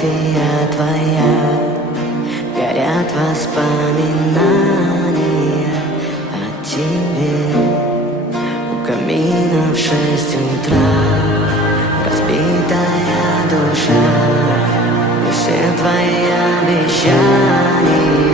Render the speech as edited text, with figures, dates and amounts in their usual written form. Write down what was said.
фотография твоя, горят воспоминания о тебе. У камина в 6 утра разбитая душа, и все твои обещания